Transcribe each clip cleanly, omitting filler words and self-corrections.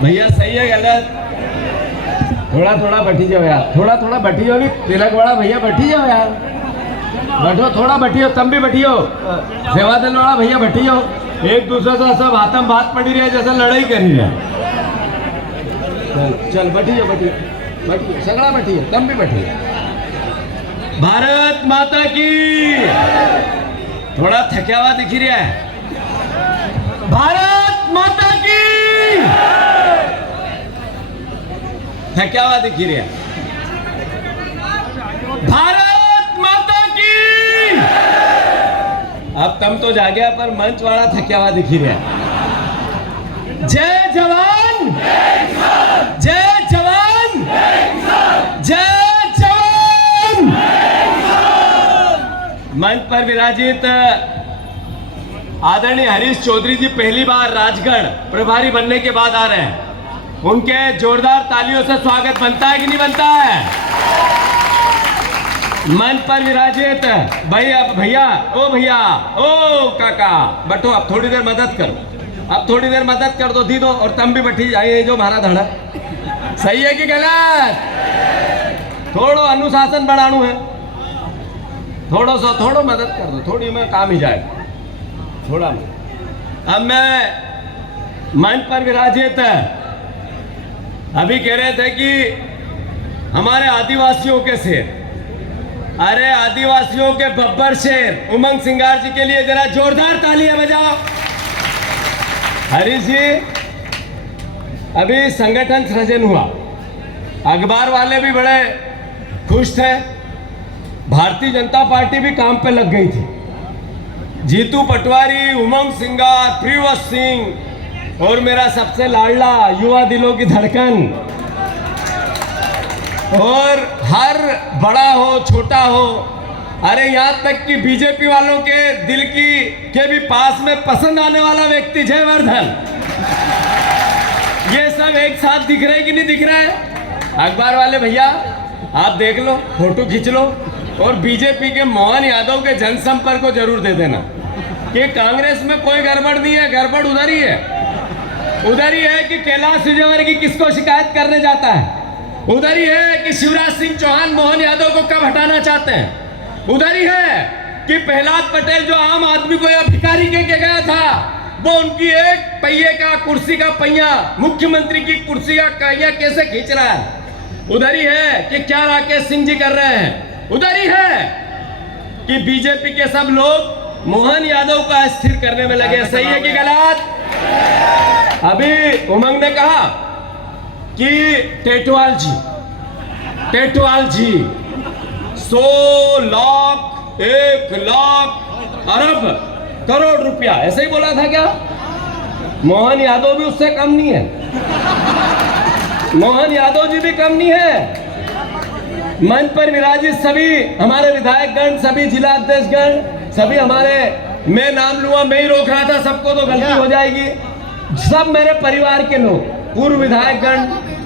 भैया सही है गलत? थोड़ा थोड़ा बैठी जाओ यार, थोड़ा थोड़ा बैठी जाओ। तिलक वाला भैया बैठी जाओ यार, बैठो थोड़ा बैठियो, तुम भी बैठियो। सेवा दल वाला भैया बैठी जाओ। एक दूसरे से सब हाथम बात पड़ी रही है जैसे लड़ाई करी है। चल बैठियो बैठियो बैठियो, सगड़ा बैठियो, तुम भी बैठियो। भारत माता की। थोड़ा थका हुआ दिख रहा है। भारत माता की। थका हुआ दिख रहा है। भारत माता की। अब तुम तो जागे पर मंच वाला थका हुआ दिख रहा है। जय जवान, जय जवान, जय जवान। मंच पर विराजित आदरणीय हरीश चौधरी जी पहली बार राजगढ़ प्रभारी बनने के बाद आ रहे हैं। उनके जोरदार तालियों से स्वागत बनता है कि नहीं बनता है? मंच पर विराजित भैया भैया ओ काका बैठो, अब थोड़ी देर मदद करो, अब थोड़ी देर मदद कर दो दीदो, और तुम भी बैठी जाइए जो हमारा धड़ा। सही है कि गलत? थोड़ो अनुशासन बढ़ाणु है, थोड़ो मदद कर दो, थोड़ी में काम ही जाए थोड़ा में। अब मैं मंच पर विराजित अभी कह रहे थे कि हमारे आदिवासियों के शेर, अरे आदिवासियों के बब्बर शेर उमंग सिंगार जी के लिए जरा जोरदार तालियां बजाओ। हरीश जी अभी संगठन सृजन हुआ, अखबार वाले भी बड़े खुश थे, भारतीय जनता पार्टी भी काम पे लग गई थी। जीतू पटवारी, उमंग सिंगार, प्रियवत सिंह और मेरा सबसे लाडला युवा दिलों की धड़कन, और हर बड़ा हो छोटा हो, अरे यहाँ तक कि बीजेपी वालों के दिल के भी पास में पसंद आने वाला व्यक्ति जयवर्धन, ये सब एक साथ दिख रहे कि नहीं दिख रहा है? अखबार वाले भैया आप देख लो, फोटो खींच लो, और बीजेपी के मोहन यादव के जनसंपर्क को जरूर दे देना कि कांग्रेस में कोई गड़बड़ नहीं है, गड़बड़ उधर ही है। उधर ही है कि कैलाश विजयवर्गीय किसको शिकायत करने जाता है, उधर ही है कि शिवराज सिंह चौहान मोहन यादव को कब हटाना चाहते हैं, उधर ही है कि प्रहलाद पटेल जो आम आदमी को यह भिखारी कह के गया था, वो उनकी एक पहिए का कुर्सी का पहिया, मुख्यमंत्री की कुर्सी का पहिया कैसे खींच रहा है। उधर ही है कि क्या राकेश सिंह जी कर रहे हैं। उधर ही है कि बीजेपी के सब लोग मोहन यादव को अस्थिर करने में लगे। सही है कि गलत? अभी उमंग ने कहा कि टेटवाल जी 100 लाख 1 लाख अरब करोड़ रुपया, ऐसे ही बोला था क्या? मोहन यादव भी उससे कम नहीं है, मोहन यादव जी भी कम नहीं है। मंच पर विराजित सभी हमारे विधायकगण, सभी जिला अध्यक्षगण, सभी हमारे, मैं नाम लूंगा, मैं ही रोक रहा था सबको तो गलती हो जाएगी, सब मेरे परिवार के लोग, पूर्व विधायकगण,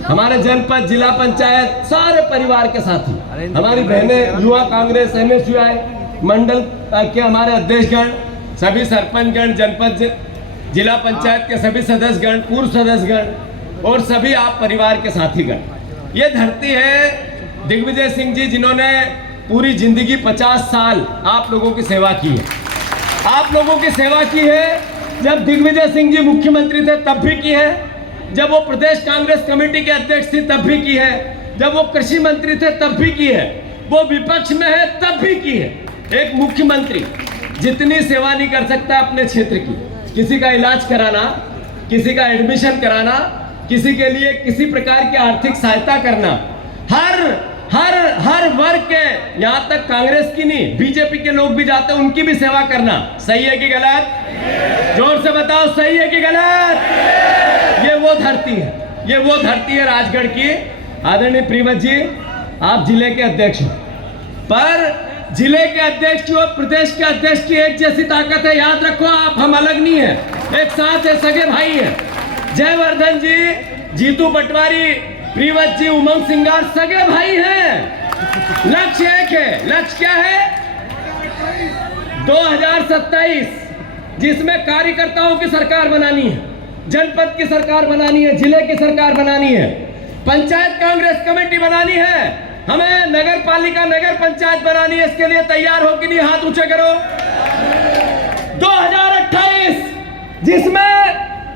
हमारे जनपद जिला पंचायत सारे परिवार के साथी, हमारी बहनें, युवा कांग्रेस, MSUI मंडल के हमारे अध्यक्षगण, सभी सरपंचगण, जनपद जिला पंचायत के सभी सदस्यगण, पूर्व सदस्यगण और सभी आप परिवार के साथीगण। ये धरती है दिग्विजय सिंह जी, जिन्होंने पूरी जिंदगी 50 साल आप लोगों की सेवा की है। आप लोगों की सेवा की है। जब दिग्विजय सिंह जी मुख्यमंत्री थे तब भी की है, जब वो प्रदेश कांग्रेस कमेटी के अध्यक्ष थे तब भी की है, जब वो कृषि मंत्री थे तब भी की है, वो विपक्ष में है तब भी की है। एक मुख्यमंत्री जितनी सेवा नहीं कर सकता अपने क्षेत्र की, किसी का इलाज कराना, किसी का एडमिशन कराना, किसी के लिए किसी प्रकार की आर्थिक सहायता करना, हर वर्ग के, यहाँ तक कांग्रेस की नहीं बीजेपी के लोग भी जाते हैं, उनकी भी सेवा करना। सही है कि गलत? जोर से बताओ, सही है कि गलत? ये वो धरती है, ये वो धरती है राजगढ़ की। आदरणीय प्रियवत जी, आप जिले के अध्यक्ष हो, पर जिले के अध्यक्ष की और प्रदेश के अध्यक्ष की एक जैसी ताकत है। याद रखो, आप हम अलग नहीं है, एक साथ है, सगे भाई है। जयवर्धन जी, जीतू पटवारी, प्रियवत जी, उमंग सिंगार सगे भाई हैं। लक्ष्य एक है। लक्ष्य क्या है? 2027 जिसमें कार्यकर्ताओं की सरकार बनानी है, जनपद की सरकार बनानी है, जिले की सरकार बनानी है, पंचायत कांग्रेस कमेटी बनानी है, हमें नगर पालिका नगर पंचायत बनानी है। इसके लिए तैयार हो कि नहीं? हाथ ऊंचे करो। 2028 जिसमें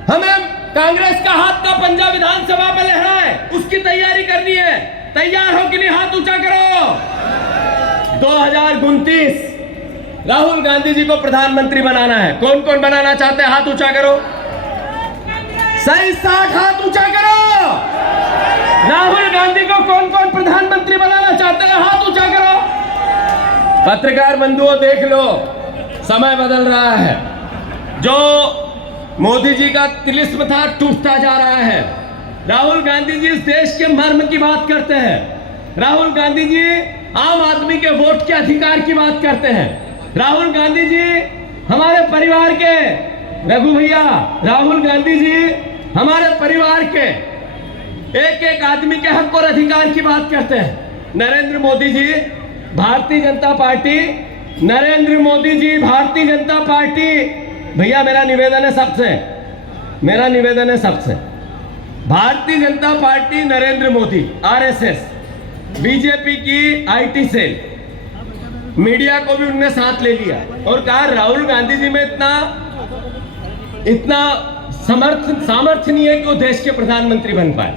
हमें कांग्रेस का हाथ का पंजा विधानसभा में लहराए, उसकी तैयारी करनी है। तैयार हो कि नहीं? हाथ ऊंचा करो। 2029 राहुल गांधी जी को प्रधानमंत्री बनाना है। कौन कौन बनाना चाहते हैं? हाथ ऊंचा करो। सही 60 हाथ ऊंचा करो। राहुल गांधी को कौन कौन प्रधानमंत्री बनाना चाहते हैं? हाथ ऊंचा करो। पत्रकार बंधुओं देख लो, समय बदल रहा है। जो मोदी जी का तिलिस्म था टूटता जा रहा है। राहुल गांधी जी इस देश के मर्म की बात करते हैं। राहुल गांधी जी आम आदमी के वोट के अधिकार की बात करते हैं। राहुल गांधी जी हमारे परिवार के, रघु भैया, राहुल गांधी जी हमारे परिवार के एक एक आदमी के हक और अधिकार की बात करते हैं। नरेंद्र मोदी जी भारतीय जनता पार्टी, नरेंद्र मोदी जी भारतीय जनता पार्टी, भैया मेरा निवेदन है सबसे, मेरा निवेदन है सबसे, Bharatiya Janata party, Narendra Modi, RSS, BJP की आईटी सेल, मीडिया को भी उनने साथ ले लिया और कहा राहुल गांधी जी में इतना सामर्थ्य नहीं है कि वो देश के प्रधानमंत्री बन पाए।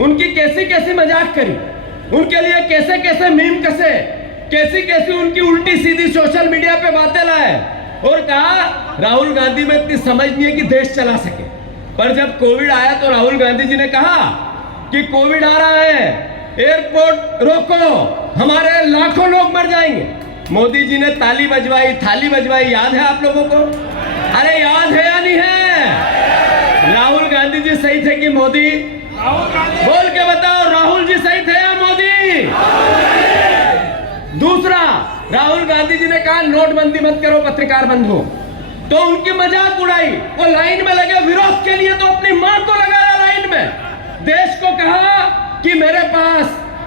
उनकी कैसी कैसी मजाक करी, उनके लिए कैसे कैसे मीम कसे, कैसी कैसी उनकी उल्टी सीधी सोशल मीडिया पे बातें लाए और कहा राहुल गांधी में इतनी समझ नहीं है कि देश चला सके। पर जब कोविड आया तो राहुल गांधी जी ने कहा कि कोविड आ रहा है, एयरपोर्ट रोको, हमारे लाखों लोग मर जाएंगे। मोदी जी ने ताली बजवाई, थाली बजवाई, याद है आप लोगों को? अरे याद है या नहीं है? राहुल गांधी जी सही थे कि मोदी? बोल के बताओ, राहुल जी सही थे या मोदी? दूसरा, राहुल गांधी जी ने कहा नोटबंदी मत करो पत्रकार बंधु, तो उनकी मजाक उड़ाई। वो लाइन में लगे विरोध के लिए तो अपनी मां को लगाया लाइन में। देश को कहा कि मेरे पास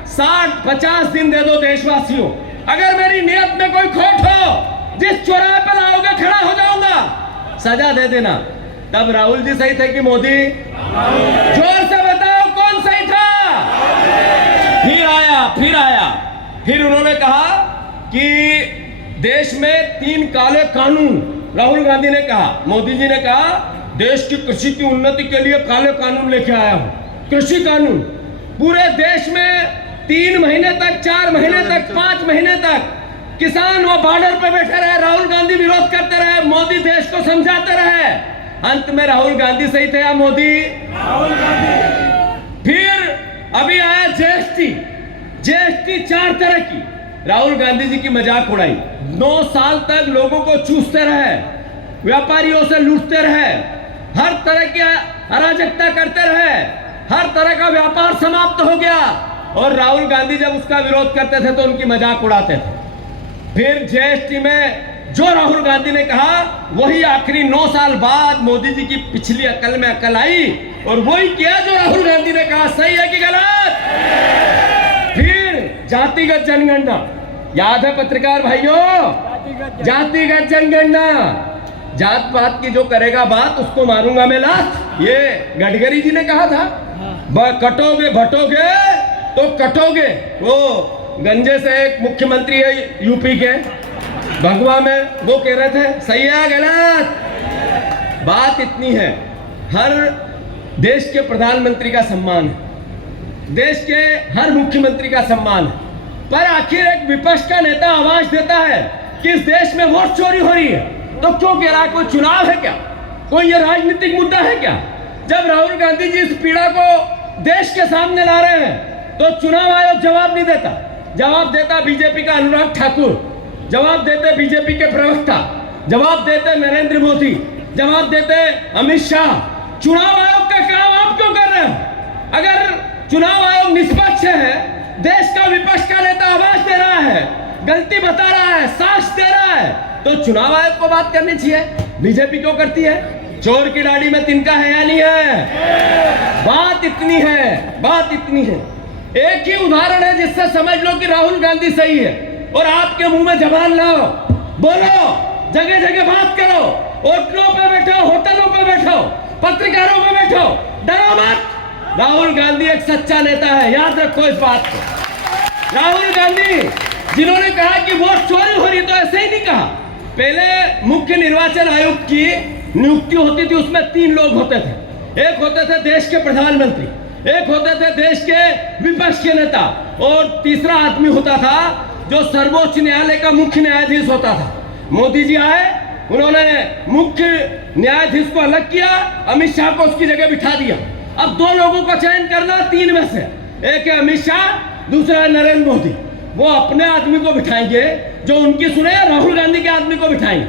60-50 दिन दे दो देशवासियों, अगर मेरी नियत में कोई खोट हो, जिस चौराहे पर लाओगे खड़ा हो जाऊंगा, सजा दे देना। तब राहुल जी सही थे कि मोदी? जोर से बताओ कौन सही था? फिर आया, फिर उन्होंने कहा कि देश में 3 काले कानून, राहुल गांधी ने कहा, मोदी जी ने कहा देश की कृषि की उन्नति के लिए काले कानून लेके आया हूं। कृषि कानून पूरे देश में 3 महीने तक, 4 महीने तक, 5 महीने तक किसान वो बॉर्डर पे बैठे रहे, राहुल गांधी विरोध करते रहे, मोदी देश को समझाते रहे। अंत में राहुल गांधी सही थे या मोदी? राहुल गांधी। फिर अभी आया जीएसटी 4 तरह की, राहुल गांधी जी की मजाक उड़ाई। 9 साल तक लोगों को चूसते रहे, व्यापारियों से लूटते रहे, हर तरह की अराजकता करते रहे, हर तरह का व्यापार समाप्त हो गया और राहुल गांधी जब उसका विरोध करते थे तो उनकी मजाक उड़ाते थे। फिर जीएसटी में जो राहुल गांधी ने कहा वही आखिरी 9 साल बाद मोदी जी की पिछली अकल में अकल आई और वही किया जो राहुल गांधी ने कहा। सही है कि गलत? फिर जातिगत जनगणना, याद है पत्रकार भाइयों? जातिगत जनगणना, जात पात की जो करेगा बात उसको मारूंगा मैं लात, ये गडकरी जी ने कहा था। कटोगे भटोगे तो कटोगे। वो गंजे से एक मुख्यमंत्री है यूपी के, भगवा में, वो कह रहे थे। सही है गलत? बात इतनी है, हर देश के प्रधानमंत्री का सम्मान है, देश के हर मुख्यमंत्री का सम्मान है, पर आखिर एक विपक्ष का नेता आवाज देता है कि इस देश में वोट चोरी हो रही है, तो क्यों कह रहा है? कोई चुनाव है क्या? कोई ये राजनीतिक मुद्दा है क्या? जब राहुल गांधी जी इस पीड़ा को देश के सामने ला रहे हैं तो चुनाव आयोग जवाब नहीं देता। जवाब देता बीजेपी का अनुराग ठाकुर, जवाब देते बीजेपी के प्रवक्ता, जवाब देते नरेंद्र मोदी, जवाब देते अमित शाह। चुनाव आयोग का काम आप क्यों कर रहे हो? अगर चुनाव आयोग निष्पक्ष है, देश का विपक्ष का नेता आवाज दे रहा है, गलती बता रहा है, साक्ष्य दे रहा है, तो चुनाव आयोग को बात करनी चाहिए। बीजेपी क्यों करती है? चोर की दाढ़ी में तिनका है या नहीं है? बात इतनी है, बात इतनी है। एक ही उदाहरण है जिससे समझ लो कि राहुल गांधी सही है और आपके मुंह में जबान लाओ, बोलो, जगह जगह बात करो, होटलों पे बैठो, होटलों पे बैठो, पत्रकारों में बैठो, डरो मत। राहुल गांधी एक सच्चा नेता है, याद रखो इस बात को। राहुल गांधी जिन्होंने कहा कि वोट चोरी हो रही, तो ऐसे ही नहीं कहा। पहले मुख्य निर्वाचन आयुक्त की नियुक्ति होती थी, उसमें 3 लोग होते थे। एक होते थे देश के प्रधानमंत्री, एक होते थे देश के विपक्ष के नेता, और तीसरा आदमी होता था जो सर्वोच्च न्यायालय का मुख्य न्यायाधीश होता था। मोदी जी आए, उन्होंने मुख्य न्यायाधीश को अलग किया, अमित शाह को उसकी जगह बिठा दिया। अब 2 लोगों का चयन करना 3 में से, एक है अमित शाह, दूसरा है नरेंद्र मोदी। वो अपने आदमी को बिठाएंगे जो उनकी सुने, या राहुल गांधी के आदमी को बिठाएंगे,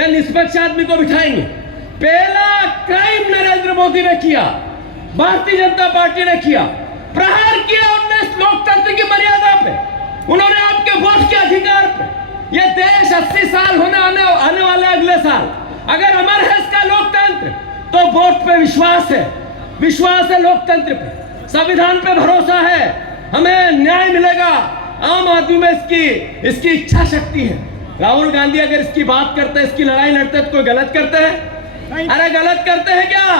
या निष्पक्ष आदमी को बिठाएंगे। पहला क्राइम नरेंद्र मोदी ने किया, भारतीय जनता पार्टी ने किया, प्रहार किया उन्होंने लोकतंत्र की मर्यादा पे, उन्होंने आपके वोट के अधिकार पे। ये देश 80 साल आने वाले अगले साल, अगर अमर है इसका लोकतंत्र, तो वोट पे विश्वास है लोकतंत्र पे, संविधान पे भरोसा है, हमें न्याय मिलेगा। आम आदमी में इसकी इच्छा शक्ति है। राहुल गांधी अगर इसकी बात करते हैं, इसकी लड़ाई लड़ते हैं, तो कोई गलत करते हैं? अरे गलत करते हैं क्या?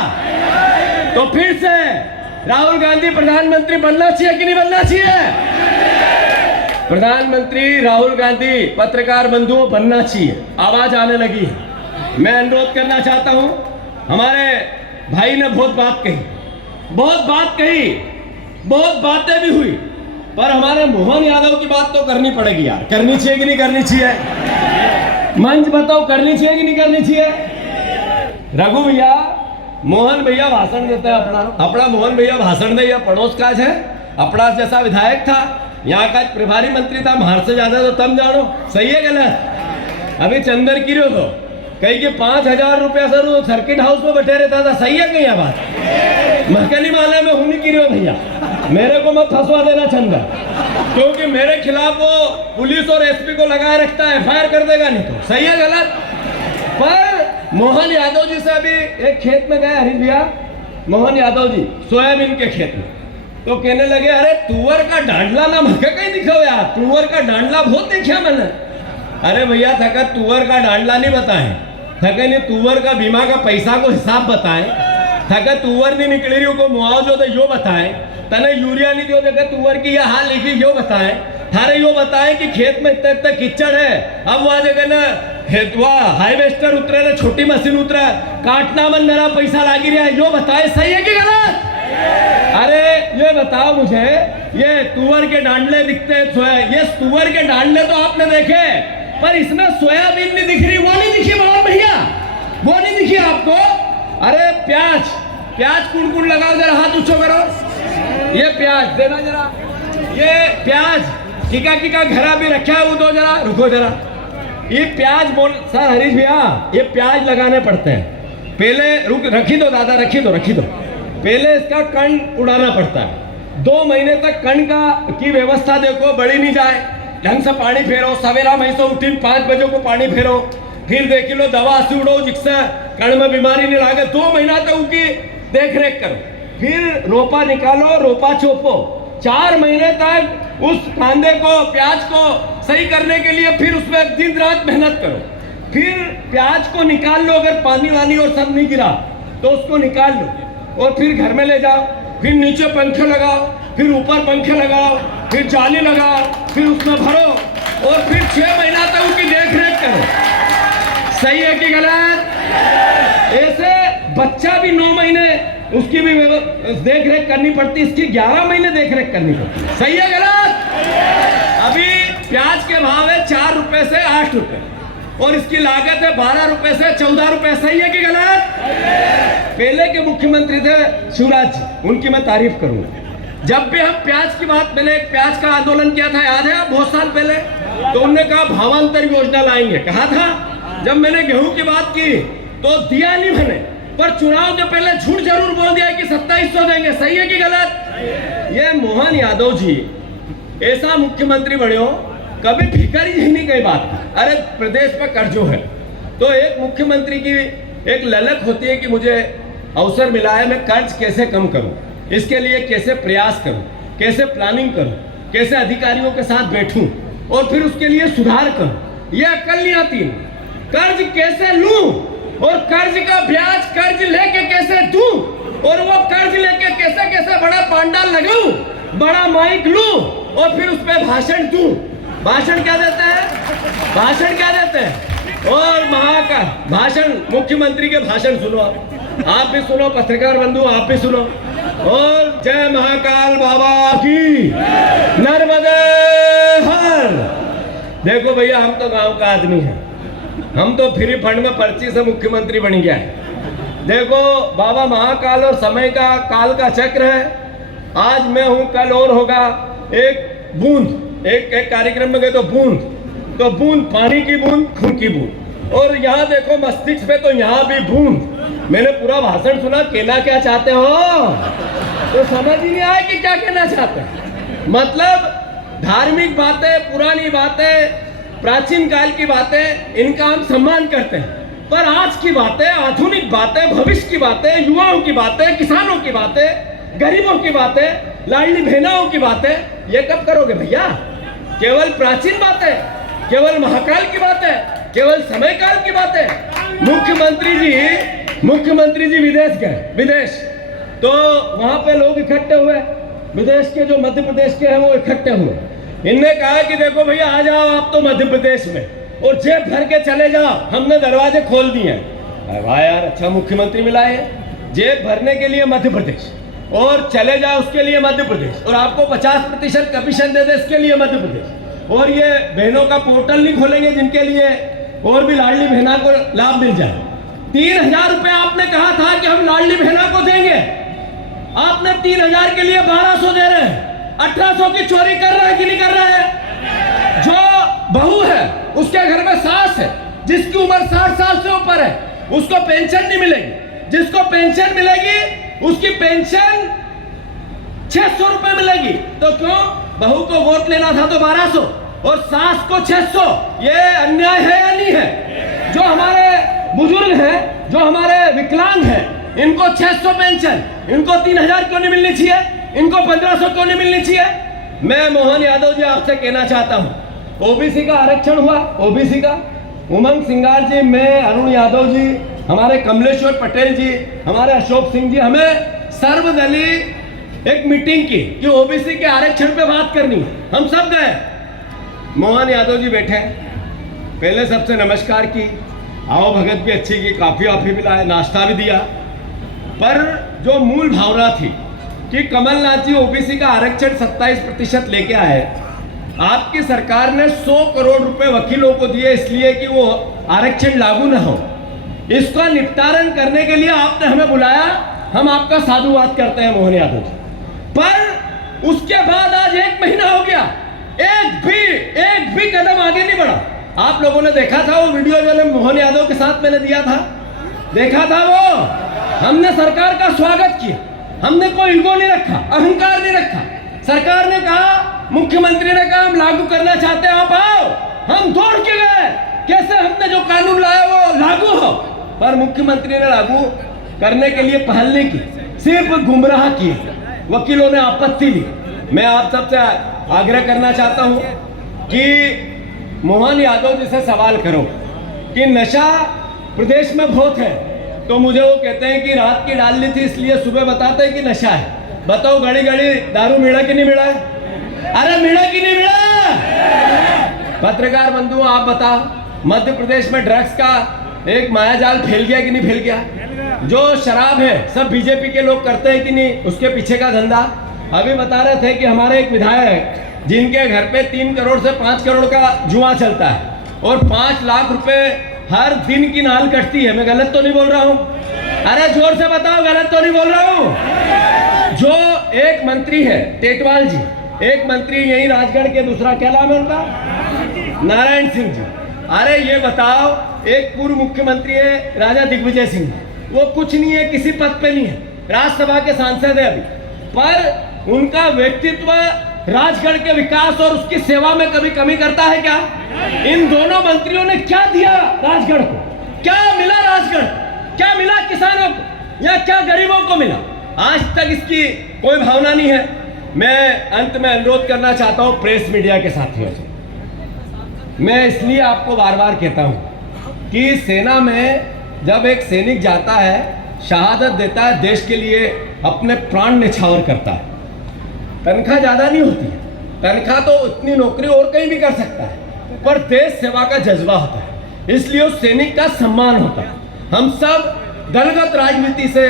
तो फिर से राहुल गांधी प्रधानमंत्री बनना चाहिए कि नहीं बनना चाहिए? प्रधानमंत्री राहुल गांधी पत्रकार बंधुओं बनना चाहिए। आवाज आने लगी है। मैं अनुरोध करना चाहता हूं, हमारे भाई ने बहुत बात कही, बहुत बातें भी हुई, पर हमारे मोहन यादव की बात तो करनी पड़ेगी यार। करनी चाहिए कि नहीं करनी चाहिए? मंच बताओ, करनी चाहिए कि नहीं करनी चाहिए? रघु भैया, मोहन भैया भाषण देते हैं अपना मोहन भैया भाषण दे, पड़ोस का है, अपना जैसा विधायक था, यहाँ का प्रभारी मंत्री था, बाहर से ज्यादा तो तम जानो। सही है गलत? अभी चंदर किरो तो कही कि 5000 रुपया सर सर्किट हाउस में बैठे रहता था। सही है कहीं यह बात? महकनी माले में हूं किरो भैया, मेरे को मत फंसवा देना चंदर, क्योंकि मेरे खिलाफ वो पुलिस और एसपी को लगाए रखता है, एफआईआर कर देगा नहीं तो। सही है गलत? पर मोहन यादव जी से अभी एक खेत में गए हरीश भैया, मोहन यादव जी सोयाबीन के खेत में, तो कहने लगे अरे तुअर का डांडला ना मके कहीं दिखाओ यार, तुअर का डांडला बहुत देखा मैंने। अरे भैया थका तुअर का डांडला नहीं बताएं, थके नहीं तुअर का बीमा का पैसा को हिसाब बताएं, थके तुअर नहीं निकली रही को मुआवजो तो यो बताएं, तने यूरिया नहीं दियो देखे तुअर की यह हाल लिखी यो बताएं, थारे यो बताएं कि खेत में इतना इतना कीचड़ है। अब वहां जगह ना हेतुआ हाईवेस्टर उतरे ना छोटी मशीन उतरा, काटना मन मेरा पैसा लागी रहा है, यो बताए। सही है कि गलत? अरे ये बताओ मुझे, ये तुअर के डांडले दिखते हैं, ये तुअर के डांडले तो आपने देखे, पर इसमें सोयाबीन नहीं दिख रही, वो नहीं दिखी मोहन भैया, वो नहीं दिखी आपको? अरे प्याज कुड़ लगाओ, जरा हाथ ऊंचो करो, ये प्याज देना जरा, ये प्याज टीका घरा भी रखा है वो दो, जरा रुको जरा, ये प्याज बोल सर हरीश भैया, ये प्याज लगाने पड़ते हैं। पहले रखी दो दादा, रखी दो, पहले इसका कण उड़ाना पड़ता है, 2 महीने तक कण की व्यवस्था देखो, बड़ी नहीं जाए, ढंग से पानी फेरो, सवेरा में से उठी 5 बजे को पानी फेरो, फिर देख लो दवा से उड़ो जिससे कण में बीमारी नहीं लागे, 2 महीना तक उनकी देख रेख करो, फिर रोपा निकालो, रोपा चोपो, 4 महीने तक उस कांदे को प्याज को सही करने के लिए फिर उसमें दिन रात मेहनत करो, फिर प्याज को निकाल लो, अगर पानी वानी और सब नहीं गिरा तो उसको निकाल लो, और फिर घर में ले जाओ, फिर नीचे पंखे लगाओ, फिर ऊपर पंखे लगाओ, फिर जाली लगाओ, फिर उसमें भरो, और फिर 6 महीना तक उसकी देख रेख करो। सही है कि गलत? ऐसे बच्चा भी 9 महीने उसकी भी देख रेख करनी पड़ती, इसकी 11 महीने देख रेख करनी पड़ती। सही है गलत? अभी प्याज के भाव है 4 रुपए से 8 रुपए, और इसकी लागत है 12 रुपए से 14 रुपए। सही है कि गलत? पहले के मुख्यमंत्री थे शिवराज जी, उनकी मैं तारीफ करूंगा। जब भी हम प्याज की बात, मैंने एक प्याज का आंदोलन किया था, याद है बहुत साल पहले, तो उन्होंने कहा भावांतर योजना लाएंगे, कहा था। जब मैंने गेहूं की बात की तो दिया नहीं मैंने, पर चुनाव के पहले झूठ जरूर बोल दिया कि 2700 देंगे। सही है कि गलत? ये मोहन यादव जी ऐसा मुख्यमंत्री बने हो, कभी भिखारी जी नहीं कही बात। अरे प्रदेश में कर्जों है, तो एक मुख्यमंत्री की एक ललक होती है कि मुझे अवसर मिला है, मैं कर्ज कैसे कम करूं, इसके लिए कैसे प्रयास करूं, कैसे प्लानिंग करूं, कैसे अधिकारियों के साथ बैठूं और फिर उसके लिए सुधार करूं। ये अक्ल नहीं आती। कर्ज कैसे लूं और कर्ज का ब्याज कर्ज लेके कैसे दूं, और वो कर्ज लेके कैसे कैसे बड़ा पांडाल लगाऊं, बड़ा माइक लूं और फिर उस पे भाषण दूं। भाषण क्या देते हैं, भाषण क्या देते हैं, और का भाषण, मुख्यमंत्री के भाषण सुनो, आप भी सुनो, पत्रकार बंधु आप भी सुनो। और जय महाकाल बाबा की, नर्मदे हर। देखो भैया, हम तो गांव का आदमी है, हम तो फ्री फंड में पर्ची से मुख्यमंत्री बन गया है। देखो बाबा महाकाल और समय का काल का चक्र है। आज मैं हूं, कल और होगा। एक बूंद, एक कार्यक्रम में गए तो बूंद पानी की बूंद, खून की बूंद। और यहाँ देखो मस्तिष्क पे, तो यहाँ भी बूंद। मैंने पूरा भाषण सुना, कहना क्या चाहते हो तो समझ ही नहीं आया कि क्या कहना चाहते हैं। मतलब धार्मिक बातें, पुरानी बातें, प्राचीन काल की बातें, इनका हम सम्मान करते हैं, पर आज की बातें, आधुनिक बातें, भविष्य की बातें, युवाओं की बातें, किसानों की बातें, गरीबों की बातें, लाडली बहनाओं की बातें, ये कब करोगे भैया? केवल प्राचीन बातें, केवल महाकाल की बातें, केवल समय काल की बातें। मुख्यमंत्री जी विदेश गए, विदेश, तो वहां पे लोग इकट्ठे हुए, विदेश के जो मध्य प्रदेश के हैं वो इकट्ठे हुए। इनने कहा कि देखो भैया, आ जाओ आप तो मध्य प्रदेश में और जेब भर के चले जाओ, हमने दरवाजे खोल दिए। वाह यार, अच्छा मुख्यमंत्री मिला है, जेब भरने के लिए मध्य प्रदेश और चले जाओ उसके लिए मध्य प्रदेश, और आपको 50% कमीशन दे दे इसके लिए मध्य प्रदेश, और ये बहनों का पोर्टल नहीं खोलेंगे जिनके लिए और भी लाडली बहना को लाभ मिल जाए। 3000 रुपए आपने कहा था कि हम लाडली बहना को देंगे, आपने 3000 के लिए 1200 दे रहे हैं। 1800 की चोरी कर रहा है कि नहीं कर रहा है? जो बहू है उसके घर में सास है, जिसकी उम्र 60 साल से ऊपर है, उसको पेंशन नहीं मिलेगी। जिसको पेंशन मिलेगी उसकी पेंशन 600 रुपए मिलेगी। तो क्यों? बहू को वोट लेना था तो 1200 और सास को 600। ये अन्याय है या नहीं है? जो हमारे बुजुर्ग हैं, जो हमारे विकलांग हैं, इनको 600 पेंशन, इनको 3000 क्यों नहीं मिलनी चाहिए? इनको 1500 क्यों नहीं मिलनी चाहिए? मैं मोहन यादव जी आपसे कहना चाहता हूं, ओबीसी का आरक्षण हुआ, ओबीसी का, उमंग सिंगार जी, मैं, अरुण यादव जी, हमारे कमलेश्वर पटेल जी, हमारे अशोक सिंह जी, हमें सर्वदलीय एक मीटिंग की कि ओबीसी के आरक्षण पे बात करनी है। हम सब गए, मोहन यादव जी बैठे, पहले सबसे नमस्कार की, आओ भगत भी अच्छी की, काफी वाफी मिला, नाश्ता भी दिया। पर जो मूल भावना थी कि कमलनाथ जी ओबीसी का आरक्षण 27% लेके आए, आपकी सरकार ने 100 करोड़ रुपए वकीलों को दिए इसलिए कि वो आरक्षण लागू न हो। इसका निपटारण करने के लिए आपने हमें बुलाया, हम आपका साधुवाद करते हैं मोहन यादव जी। पर उसके बाद आज 1 महीना हो गया, एक भी कदम आगे नहीं बढ़ा। आप लोगों ने देखा था वो वीडियो जो मोहन यादव के साथ मैंने दिया था, देखा था वो। हमने सरकार का स्वागत किया, हमने कोई ईगो नहीं रखा, अहंकार नहीं रखा। सरकार ने कहा, मुख्यमंत्री ने कहा हम लागू करना चाहते हैं, आप आओ। हम दौड़ के गए, कैसे हमने जो कानून लाया वो लागू हो। पर मुख्यमंत्री ने लागू करने के लिए पहल नहीं की, सिर्फ गुमराह किए, वकीलों ने आपत्ति ली। मैं आप सबसे आग्रह करना चाहता हूं कि मोहन यादव जी से सवाल करो कि नशा प्रदेश में बहुत है, तो मुझे वो कहते हैं कि रात की डाल ली थी इसलिए सुबह बताते हैं कि नशा है। बताओ घड़ी घड़ी दारू मिला कि नहीं मिला है? अरे मिला कि नहीं मिला? पत्रकार बंधु आप बताओ, मध्य प्रदेश में ड्रग्स का एक मायाजाल फैल गया कि नहीं फैल गया? जो शराब है सब बीजेपी के लोग करते हैं कि नहीं, उसके पीछे का धंधा। अभी बता रहे थे कि हमारे एक विधायक जिनके घर पे 3 करोड़ से 5 करोड़ का जुआ चलता है और 5 लाख रुपए हर दिन की नाल कटती है। मैं गलत तो नहीं बोल रहा हूं? अरे जोर से बताओ, गलत तो नहीं बोल रहा हूं? जो एक मंत्री है टेटवाल जी, एक मंत्री यही राजगढ़ के, दूसरा क्या नाम है उनका, नारायण सिंह जी। अरे ये बताओ, एक पूर्व मुख्यमंत्री है राजा दिग्विजय सिंह, वो कुछ नहीं है, किसी पद पे नहीं है, राज्यसभा के सांसद है अभी, पर उनका व्यक्तित्व राजगढ़ के विकास और उसकी सेवा में कभी कमी करता है क्या? इन दोनों मंत्रियों ने क्या दिया राजगढ़ को? क्या मिला राजगढ़? क्या मिला किसानों को या क्या गरीबों को मिला? आज तक इसकी कोई भावना नहीं है। मैं अंत में अनुरोध करना चाहता हूं प्रेस मीडिया के साथियों से, मैं इसलिए आपको बार बार कहता हूं कि सेना में जब एक सैनिक जाता है, शहादत देता है, देश के लिए अपने प्राण न्यौछावर करता है, तनख्वाह ज़्यादा नहीं होती है, तनख्वाह तो इतनी नौकरी और कहीं भी कर सकता है, पर देश सेवा का जज्बा होता है, इसलिए उस सैनिक का सम्मान होता है। हम सब दलगत राजनीति से,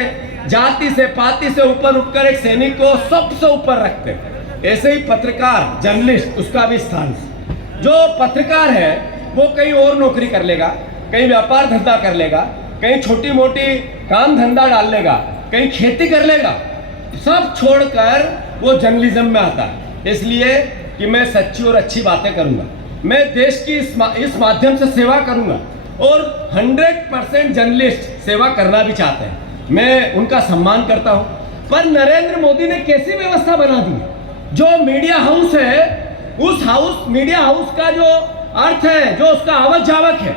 जाति से, पाति से ऊपर उठकर एक सैनिक को सबसे ऊपर रखते हैं। ऐसे ही पत्रकार, जर्नलिस्ट, उसका भी स्थान। जो पत्रकार है वो कहीं और नौकरी कर लेगा, कहीं व्यापार धंधा कर लेगा, कहीं छोटी मोटी काम धंधा डाल लेगा, कहीं खेती कर लेगा, सब छोड़कर वो जर्नलिज्म में आता है। इसलिए कि मैं सच्ची और अच्छी बातें करूंगा, मैं देश की इस माध्यम से सेवा करूंगा, और 100% जर्नलिस्ट सेवा करना भी चाहते हैं, मैं उनका सम्मान करता हूं। पर नरेंद्र मोदी ने कैसी व्यवस्था बना दी, जो मीडिया हाउस है, उस मीडिया हाउस का जो अर्थ है, जो उसका आवक जावक है,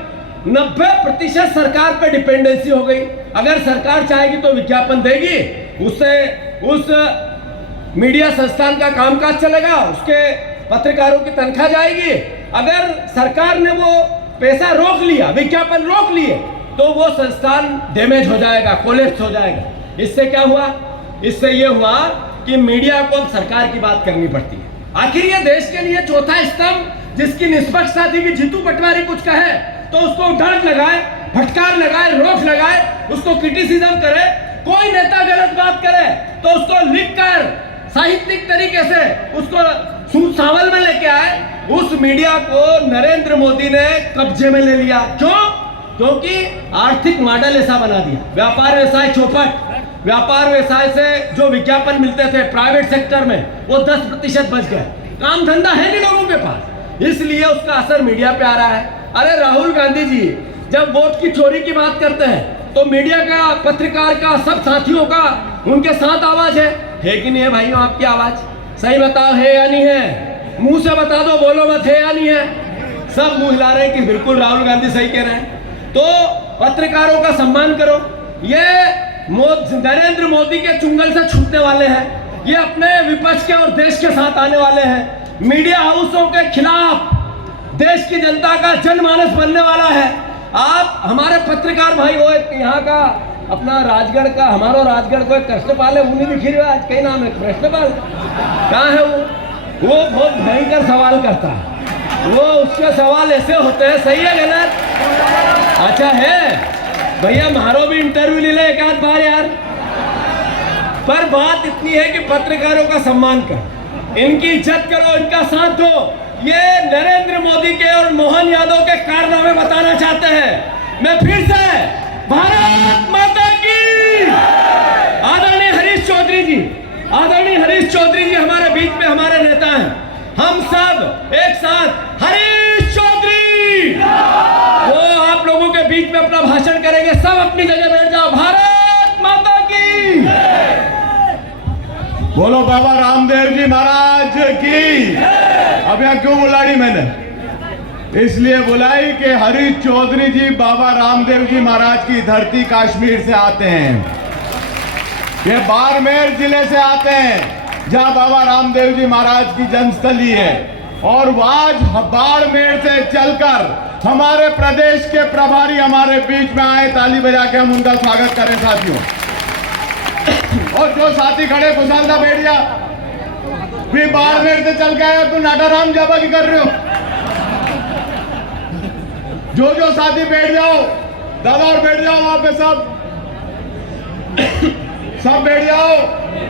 90% सरकार पे डिपेंडेंसी हो गई। अगर सरकार चाहेगी तो विज्ञापन देगी, उससे उस मीडिया संस्थान का कामकाज चलेगा, उसके पत्रकारों की तनख्वाह जाएगी। अगर सरकार ने वो पैसा रोक लिया, विज्ञापन रोक लिए, तो वो संस्थान डैमेज हो जाएगा, कोलैप्स हो जाएगा। इससे क्या हुआ? इससे ये हुआ कि मीडिया को अब सरकार की बात करनी पड़ती है। आखिर ये देश के लिए चौथा स्तंभ, जिसकी निष्पक्षता थी कि जीतू पटवारी कुछ कहे तो उसको डंड लगाए, फटकार लगाए, रोक लगाए, उसको क्रिटिसिज्म करे, कोई नेता गलत बात करे तो उसको लिखकर साहित्यिक तरीके से उसको सूद सावल में लेके आए। उस मीडिया को नरेंद्र मोदी ने कब्जे में ले लिया। क्यों? क्योंकि आर्थिक मॉडल ऐसा बना दिया, व्यापार व्यवसाय चौपट। व्यापार व्यवसाय से जो विज्ञापन मिलते थे प्राइवेट सेक्टर में, वो 10% बच गए। काम धंधा है नहीं लोगों के पास, इसलिए उसका असर मीडिया पे आ रहा है। अरे राहुल गांधी जी जब वोट की चोरी की बात करते हैं तो मीडिया का, पत्रकार का, सब साथियों का उनके साथ आवाज है कि नहीं है भाइयों? आपकी आवाज सही बताओ, है या नहीं है? मुंह से बता दो, बोलो मत, है या नहीं है? सब मुंह हिला रहे हैं कि बिल्कुल राहुल गांधी सही कह रहे हैं। तो पत्रकारों का सम्मान करो। ये नरेंद्र मोदी के चुंगल से छूटने वाले हैं, ये अपने विपक्ष के और देश के साथ आने वाले हैं। मीडिया हाउसों के खिलाफ देश की जनता का जनमानस बनने वाला है। आप हमारे पत्रकार भाई हो, यहाँ का अपना राजगढ़ का, हमारा राजगढ़ को एक कृष्णपाल है, वो नहीं दिखी रहा आज, कई नाम है कृष्णपाल, कहाँ है वो बहुत भयंकर सवाल करता है। वो उसके सवाल ऐसे होते हैं, सही है गलत? अच्छा है भैया, मारो भी इंटरव्यू ले ले एक आध बार यार। पर बात इतनी है कि पत्रकारों का सम्मान करो, इनकी इज्जत करो, इनका साथ दो। ये नरेंद्र मोदी के और मोहन यादव के कारनामे बताना चाहते हैं। मैं फिर से भारत माता की, आदरणीय हरीश चौधरी जी, आदरणीय हरीश चौधरी जी हमारे बीच में हमारे नेता हैं। हम सब एक साथ हरीश चौधरी, वो आप लोगों के बीच में अपना भाषण करेंगे। सब अपनी जगह बैठ जाओ। भारत माता की बोलो, बाबा रामदेव जी महाराज की। अब यहाँ क्यों बुलाई मैंने? इसलिए बुलाई कि हरीश चौधरी जी बाबा रामदेव जी महाराज की धरती कश्मीर से आते हैं, ये बाड़मेर जिले से आते हैं, जहाँ बाबा रामदेव जी महाराज की जन्मस्थली है। और आज बाड़मेर से चलकर हमारे प्रदेश के प्रभारी हमारे बीच में आए, ताली बजा के हम उनका स्वागत करें साथियों। और जो साथी खड़े, कुशालदा बैठिया, भी बाड़मेर से चल के आया, तो नाटाराम जाबा की कर रहे हो? जो साथी बैठ जाओ, दादा और बैठ जाओ वहां पे, सब बैठ जाओ।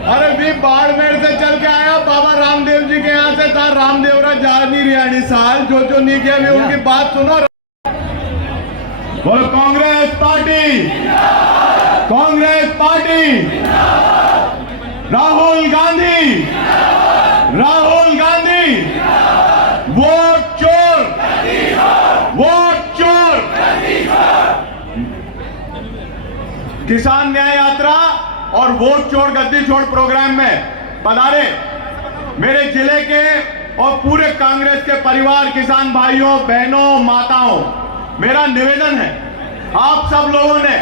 अरे भी बाड़मेर से चल के आया, बाबा रामदेव जी के यहाँ से था, रामदेवरा जा नहीं रियाणी साल, जो नहीं किया भी उनकी बात सुनो। बोलो Congress party, Congress party, Rahul Gandhi, Rahul Gandhi, vote चोर, वोट चोर। किसान न्याय यात्रा और वोट चोर गद्दी छोड़ प्रोग्राम में पधारे मेरे जिले के और पूरे कांग्रेस के परिवार, किसान भाइयों, बहनों, माताओं, मेरा निवेदन है, आप सब लोगों ने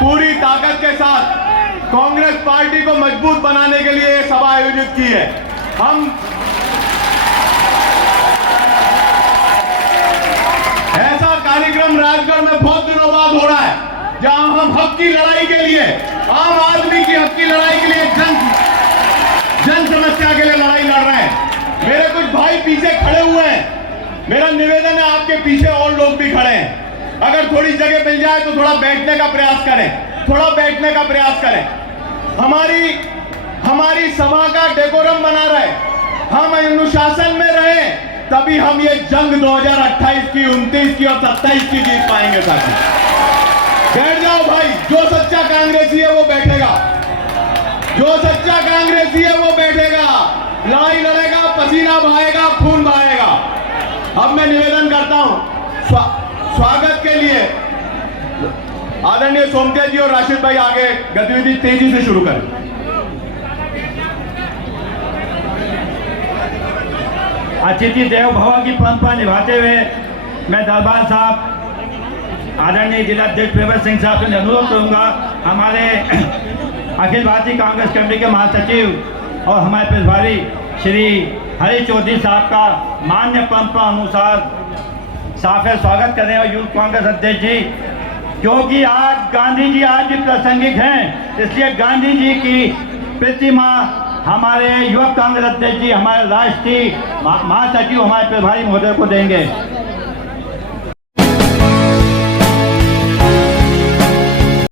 पूरी ताकत के साथ कांग्रेस पार्टी को मजबूत बनाने के लिए यह सभा आयोजित की है। हम ऐसा कार्यक्रम राजगढ़ में बहुत दिनों बाद हो रहा है। जहां हम हक की लड़ाई के लिए, आम आदमी की हक की लड़ाई के लिए, जन समस्या के लिए लड़ाई लड़ रहे हैं। मेरे कुछ भाई पीछे खड़े हुए हैं, मेरा निवेदन है आपके पीछे और लोग भी खड़े हैं, अगर थोड़ी जगह मिल जाए तो थोड़ा बैठने का प्रयास करें, थोड़ा बैठने का प्रयास करें। हमारी सभा का डेकोरम बना रहे, हम अनुशासन में रहे, तभी हम ये जंग 2028 की, 29 की और 27 की जीत पाएंगे साथी। बैठ जाओ भाई, जो सच्चा कांग्रेसी है वो बैठेगा, जो सच्चा कांग्रेसी है वो बैठेगा, लड़ाई लड़ेगा, पसीना बहाएगा, खून बहाएगा। अब मैं निवेदन करता हूं स्वागत के लिए आदरणीय सोमतेज जी और राशिद भाई आगे गतिविधि तेजी से शुरू करें। अतिथि देव भव की परंपरा निभाते हुए मैं दरबार साहब आदरणीय जिलाध्यक्ष पेवर सिंह साहब से अनुरोध करूंगा, हमारे अखिल भारतीय कांग्रेस कमेटी के महासचिव और हमारे प्रभारी श्री हरी चौधरी साहब का मान्य परंपरा अनुसार साफे स्वागत करें। और यूथ कांग्रेस अध्यक्ष जी, क्योंकि आज गांधी जी आज भी प्रासंगिक हैं, इसलिए गांधी जी की प्रतिमा हमारे युवक कांग्रेस अध्यक्ष जी, हमारे राष्ट्रीय महासचिव, हमारे प्रभारी महोदय को देंगे।